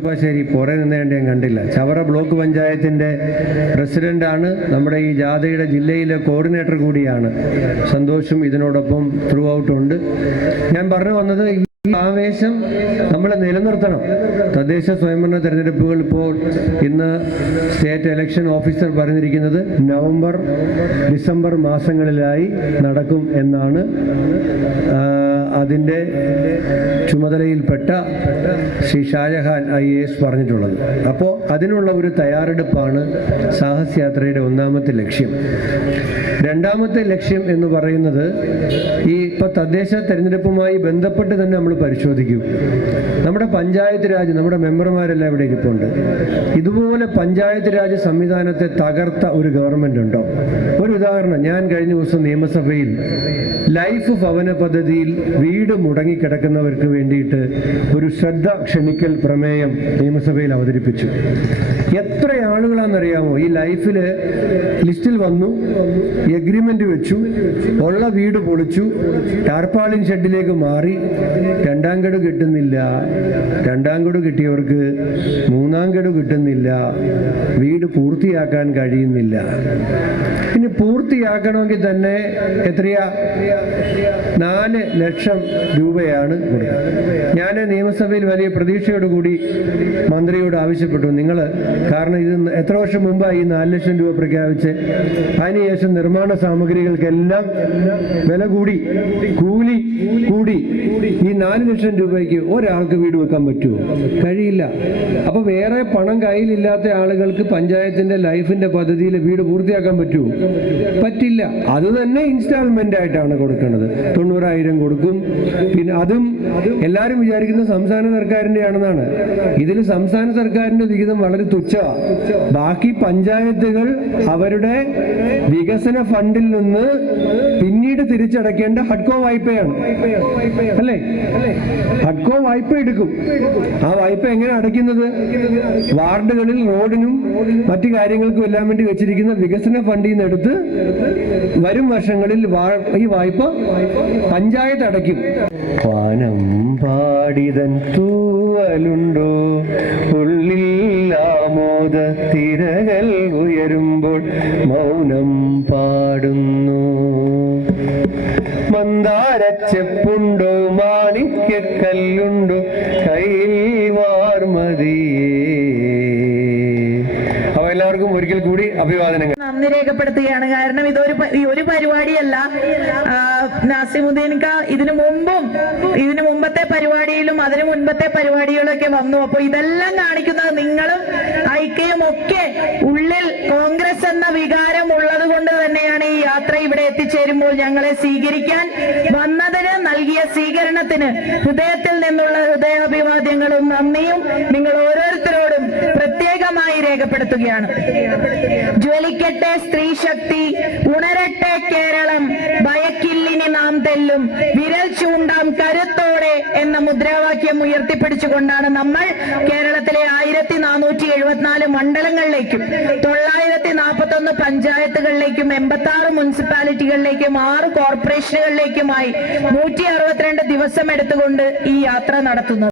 കുറുപ്പാശ്ശേരി പുറേ നിന്നേണ്ട ഞാൻ കണ്ടില്ല. ചവറ ബ്ലോക്ക് പഞ്ചായത്തിന്റെ പ്രസിഡന്റാണ് നമ്മുടെ ഈ ജാഥയുടെ ജില്ലയിലെ കോർഡിനേറ്റർ കൂടിയാണ്. സന്തോഷം ഇതിനോടൊപ്പം ത്രൂ ഔട്ട് ഉണ്ട്. ഞാൻ പറഞ്ഞു വന്നത് ആവേശം നമ്മൾ നിലനിർത്തണം. തദ്ദേശ സ്വയംഭരണ തെരഞ്ഞെടുപ്പുകൾ ഇപ്പോൾ ഇന്ന് സ്റ്റേറ്റ് ഇലക്ഷൻ ഓഫീസർ പറഞ്ഞിരിക്കുന്നത് നവംബർ ഡിസംബർ മാസങ്ങളിലായി നടക്കും എന്നാണ്. അതിന്റെ ചുമതലയിൽപ്പെട്ട Shri Shajahan I A S പറഞ്ഞിട്ടുള്ളത്. അപ്പോൾ അതിനുള്ള ഒരു തയ്യാറെടുപ്പാണ് സാഹസ് യാത്രയുടെ ഒന്നാമത്തെ ലക്ഷ്യം. രണ്ടാമത്തെ ലക്ഷ്യം എന്ന് പറയുന്നത് ഈ ഇപ്പൊ തദ്ദേശ തെരഞ്ഞെടുപ്പുമായി ബന്ധപ്പെട്ട് തന്നെ നമ്മൾ പരിശോധിക്കും. നമ്മുടെ പഞ്ചായത്ത് രാജ് നമ്മുടെ മെമ്പർമാരെല്ലാം ഇവിടെ ഇരിപ്പുണ്ട്. ഇതുപോലെ പഞ്ചായത്ത് രാജ് സംവിധാനത്തെ തകർത്ത ഒരു ഗവൺമെന്റ് ഉണ്ടോ? ഒരു ഉദാഹരണം ഞാൻ കഴിഞ്ഞ ദിവസം നിയമസഭയിൽ ലൈഫ് ഭവന പദ്ധതിയിൽ വീട് മുടങ്ങിക്കിടക്കുന്നവർക്ക് വേണ്ടിയിട്ട് ഒരു ശ്രദ്ധ ക്ഷണിക്കൽ പ്രമേയം നിയമസഭയിൽ അവതരിപ്പിച്ചു. എത്ര ആളുകളാണെന്നറിയാമോ? ഈ ലൈഫിൽ ലിസ്റ്റിൽ വന്നു എഗ്രിമെന്റ് വെച്ചു ഉള്ള വീട് പൊളിച്ചു. ടാർപ്പാളിൻ ഷെഡിലേക്ക് മാറി. രണ്ടാം ഗഡു കിട്ടുന്നില്ല. രണ്ടാം ഗഡു കിട്ടിയവർക്ക് മൂന്നാം ഗഡു കിട്ടുന്നില്ല. വീട് പൂർത്തിയാക്കാൻ കഴിയുന്നില്ല. ഇനി പൂർത്തിയാക്കണമെങ്കിൽ തന്നെ എത്രയാ? നാല് ലക്ഷം രൂപയാണ് ഞാൻ നിയമസഭയിൽ വലിയ പ്രതീക്ഷയോടുകൂടി മന്ത്രിയോട് ആവശ്യപ്പെട്ടു. നിങ്ങൾ കാരണം ഇത് എത്ര വർഷം മുമ്പായി ഈ നാല് ലക്ഷം രൂപ പ്രഖ്യാപിച്ച്? അതിനുശേഷം നിർമ്മാണ സാമഗ്രികൾക്കെല്ലാം വില കൂടി കൂലി കൂടി ഈ നാല് ലക്ഷം രൂപയ്ക്ക് ഒരാൾക്ക് വീട് വെക്കാൻ പറ്റുമോ? കഴിയില്ല. അപ്പൊ വേറെ പണം കയ്യിലില്ലാത്ത ആളുകൾക്ക് പഞ്ചായത്തിന്റെ ലൈഫിന്റെ പദ്ധതിയിൽ വീട് പൂർത്തിയാക്കാൻ പറ്റുമോ? പറ്റില്ല. അത് തന്നെ ഇൻസ്റ്റാൾമെന്റ് ആയിട്ടാണ് കൊടുക്കുന്നത്. തൊണ്ണൂറായിരം കൊടുക്കും. പിന്നെ അതും എല്ലാവരും വിചാരിക്കുന്ന സംസ്ഥാന സർക്കാരിന്റെ ആണെന്നാണ് ഇതിൽ സംസ്ഥാന സർക്കാരിന്റെ വിഹിതം വളരെ തുച്ഛമാണ് ബാക്കി പഞ്ചായത്തുകൾ അവരുടെ വികസന ഫണ്ടിൽ നിന്ന് പിന്നീട് തിരിച്ചടക്കേണ്ട ഹഡ്കോ വായ്പയാണ്. അല്ലേ? ഹഡ്കോ വായ്പ എടുക്കും. ആ വായ്പ എങ്ങനെ അടയ്ക്കുന്നത്? വാർഡുകളിൽ റോഡിനും മറ്റു കാര്യങ്ങൾക്കും എല്ലാം വേണ്ടി വെച്ചിരിക്കുന്ന വികസന ഫണ്ടിൽ നിന്ന് എടുത്ത് വരും വർഷങ്ങളിൽ ഈ വായ്പ പഞ്ചായത്ത് അടയ്ക്കും. പാനം പാടിതൻ തൂവലുണ്ടോ? ഉള്ളിൽ ആമോദ തിരകൾ ഉയരുമ്പോൾ മൗനം പാടുന്നു മന്ദാരച്ചെപ്പുണ്ടോ മാണിക്യക്കല്ലുണ്ടോ. കയ്യിൽ വാർമതിയേ അപ്പൊ എല്ലാവർക്കും ഒരിക്കൽ കൂടി അഭിവാദനങ്ങൾ. നന്ദി രേഖപ്പെടുത്തുകയാണ്. കാരണം ഇതൊരു ഒരു പരിപാടിയല്ല. നാസിമുദ്ദീൻക ഇതിനു മുമ്പും ഇതിനു മുമ്പത്തെ പരിപാടിയിലും അതിനു മുൻപത്തെ പരിപാടികളൊക്കെ വന്നു. അപ്പൊ ഇതെല്ലാം കാണിക്കുന്നത് നിങ്ങളും ഐക്യയും ഒക്കെ ഉള്ളിൽ കോൺഗ്രസ് എന്ന വികാരം ഞങ്ങളെ സ്വീകരിക്കാൻ വന്നതിന് നൽകിയ സ്വീകരണത്തിന് ഹൃദയത്തിൽ നിന്നുള്ള ഹൃദയാഭിവാദ്യങ്ങളും നന്ദിയും നിങ്ങൾ ഓരോരുത്തരോടും പ്രത്യേകമായി രേഖപ്പെടുത്തുകയാണ്. ജ്വലിക്കട്ടെ സ്ത്രീ ശക്തി ഉണരട്ടെ കേരളം. മുദ്രാവാക്യം ഉയർത്തിപ്പിടിച്ചുകൊണ്ടാണ് നമ്മൾ കേരളത്തിലെ ആയിരത്തി നാനൂറ്റി എഴുപത്തിനാല് മണ്ഡലങ്ങളിലേക്കും തൊള്ളായിരത്തി നാൽപ്പത്തി ഒന്ന് പഞ്ചായത്തുകളിലേക്കും എൺപത്തി ആറ് മുനിസിപ്പാലിറ്റികളിലേക്കും ആറ് കോർപ്പറേഷനുകളിലേക്കുമായി നൂറ്റി അറുപത്തിരണ്ട് ദിവസം എടുത്തുകൊണ്ട് ഈ യാത്ര നടത്തുന്നത്.